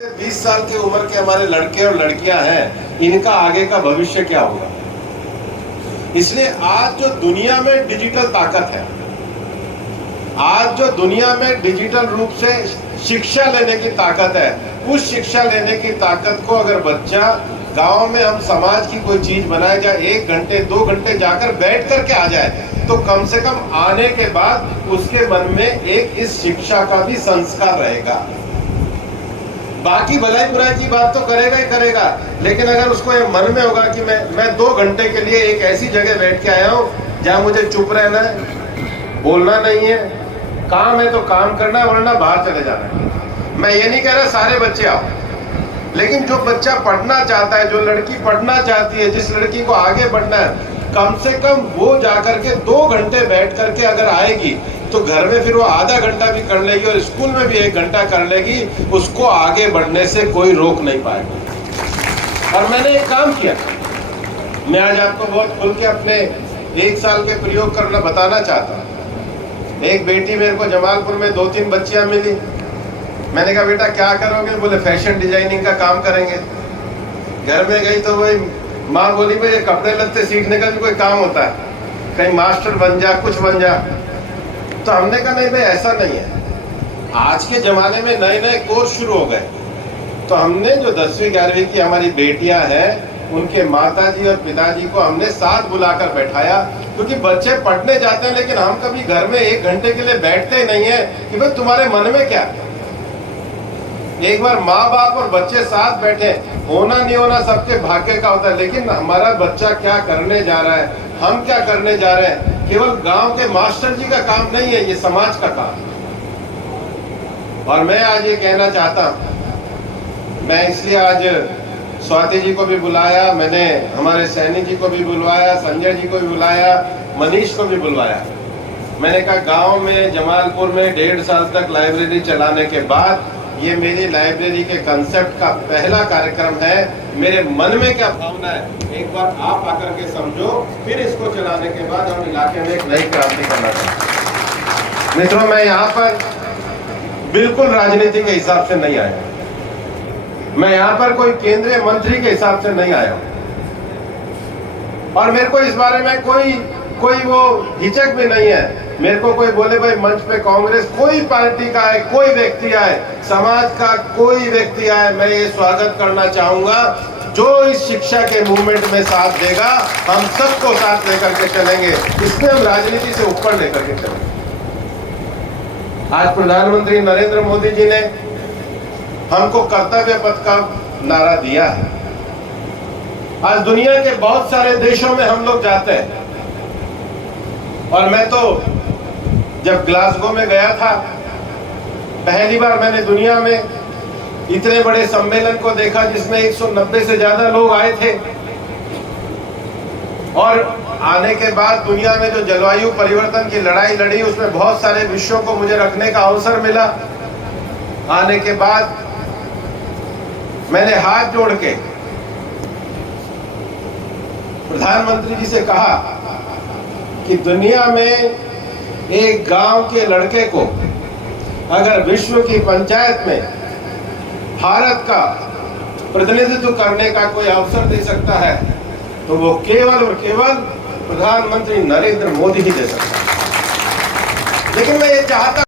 20 साल की उम्र के हमारे लड़के और लड़कियां हैं, इनका आगे का भविष्य क्या होगा। इसलिए आज जो दुनिया में डिजिटल ताकत है, आज जो दुनिया में डिजिटल रूप से शिक्षा लेने की ताकत है, उस शिक्षा लेने की ताकत को अगर बच्चा गांव में हम समाज की कोई चीज बनाए जाए, 1 घंटे 2 घंटे जाकर बैठ करके आ जाए, तो कम से कम आने के बाद उसके मन में एक इस शिक्षा का भी संस्कार रहेगा। बाकी भलाई बुराई की बात तो करेगा ही करेगा, लेकिन अगर उसको ये मन में होगा कि मैं 2 घंटे के लिए एक ऐसी जगह बैठ के आया हूँ जहाँ मुझे चुप रहना है, बोलना नहीं है, काम है तो काम करना है, वरना बाहर चले जाना है। मैं ये नहीं कह रहा सारे बच्चे आओ, लेकिन जो बच्चा पढ़ना चाहता है, जो लड़की पढ़ना चाहती है, जिस लड़की को आगे बढ़ना है, कम से कम वो जाकर के 2 घंटे बैठ करके अगर आएगी तो घर में फिर वो आधा घंटा भी कर लेगी और स्कूल में भी 1 घंटा कर लेगी, उसको आगे बढ़ने से कोई रोक नहीं पाएगा। और मैंने एक काम किया, मैं आज आपको बहुत खुल के अपने 1 साल के प्रयोग करना बताना चाहता हूँ। एक बेटी मेरे को जमालपुर में 2-3 बच्चियां मिली। मैंने कहा बेटा क्या करोगे? बोले फैशन डिजाइनिंग का काम करेंगे। घर में गई तो वही माँ बोली भाई ये कपड़े लत्ते सीखने का भी कोई काम होता है, कहीं मास्टर बन जा, कुछ बन जा। तो हमने कहा नहीं भाई ऐसा नहीं है, आज के जमाने में नए नए कोर्स शुरू हो गए। तो हमने जो 10वीं 11वीं की हमारी बेटियां हैं, उनके माताजी और पिताजी को हमने साथ बुलाकर बैठाया, क्योंकि बच्चे पढ़ने जाते हैं लेकिन हम कभी घर में 1 घंटे के लिए बैठते ही नहीं है कि भाई तुम्हारे मन में क्या। एक बार माँ बाप और बच्चे साथ बैठे, होना नहीं होना सबके भाग्य का होता है, लेकिन हमारा बच्चा क्या करने जा रहा है, हम क्या करने जा रहे हैं, केवल गांव के मास्टर जी का काम नहीं है, ये समाज का काम है। और मैं आज ये कहना चाहता हूं, मैं इसलिए आज स्वाति जी को भी बुलाया, मैंने हमारे सैनी जी को भी बुलवाया, संजय जी को भी बुलाया, मनीष को भी बुलवाया। मैंने कहा गांव में जमालपुर में 1.5 साल तक लाइब्रेरी चलाने के बाद ये मेरी लाइब्रेरी के कंसेप्ट का पहला कार्यक्रम है। मेरे मन में क्या भावना है, एक बार आप आकर के समझो, फिर इसको चलाने के बाद हम इलाके में एक नई क्रांति करना चाहते हैं। मित्रों, मैं यहाँ पर बिल्कुल राजनीति के हिसाब से नहीं आया, मैं यहाँ पर कोई केंद्रीय मंत्री के हिसाब से नहीं आया हूँ। और मेरे को इस बारे में कोई वो हिचक भी नहीं है। मेरे को कोई बोले भाई मंच पे कांग्रेस कोई पार्टी का है, कोई व्यक्ति आए, समाज का कोई व्यक्ति आए, मैं ये स्वागत करना चाहूंगा। जो इस शिक्षा के मूवमेंट में साथ देगा, हम सबको साथ लेकर के चलेंगे, इसमें हम राजनीति से ऊपर लेकर के चलेंगे। आज प्रधानमंत्री नरेंद्र मोदी जी ने हमको कर्तव्य पथ का नारा दिया है। आज दुनिया के बहुत सारे देशों में हम लोग जाते हैं, और मैं तो जब ग्लासगो में गया था, पहली बार मैंने दुनिया में इतने बड़े सम्मेलन को देखा जिसमें 190 से ज्यादा लोग आए थे। और आने के बाद दुनिया में जो जलवायु परिवर्तन की लड़ाई लड़ी, उसमें बहुत सारे विषयों को मुझे रखने का अवसर मिला। आने के बाद मैंने हाथ जोड़ के प्रधानमंत्री जी से कहा कि दुनिया में एक गांव के लड़के को अगर विश्व की पंचायत में भारत का प्रतिनिधित्व करने का कोई अवसर दे सकता है, तो वो केवल और केवल प्रधानमंत्री नरेंद्र मोदी ही दे सकता है। लेकिन मैं ये चाहता